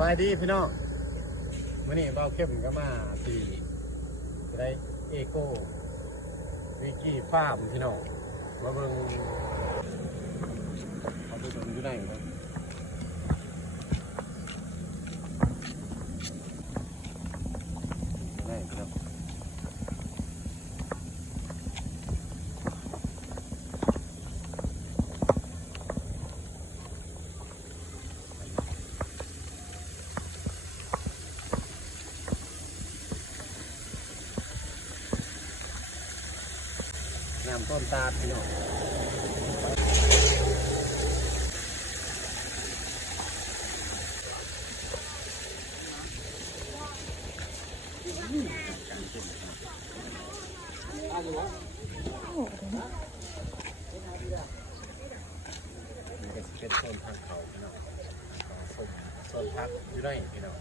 บายดีพี่น้องวันนี้เบาเข้มก็มาที่ได้เอโก้วิกี้ฟาร์มพี่น้องมาเบิ่งเอาไปเบิ่งอยู่ไหนครับอยู่ไหนครับน้ำต้นตาลพี่น้องนี่ก็เป็นโซนทางเขาพี่น้องโซนพักอยู่ไหนพี่น้อง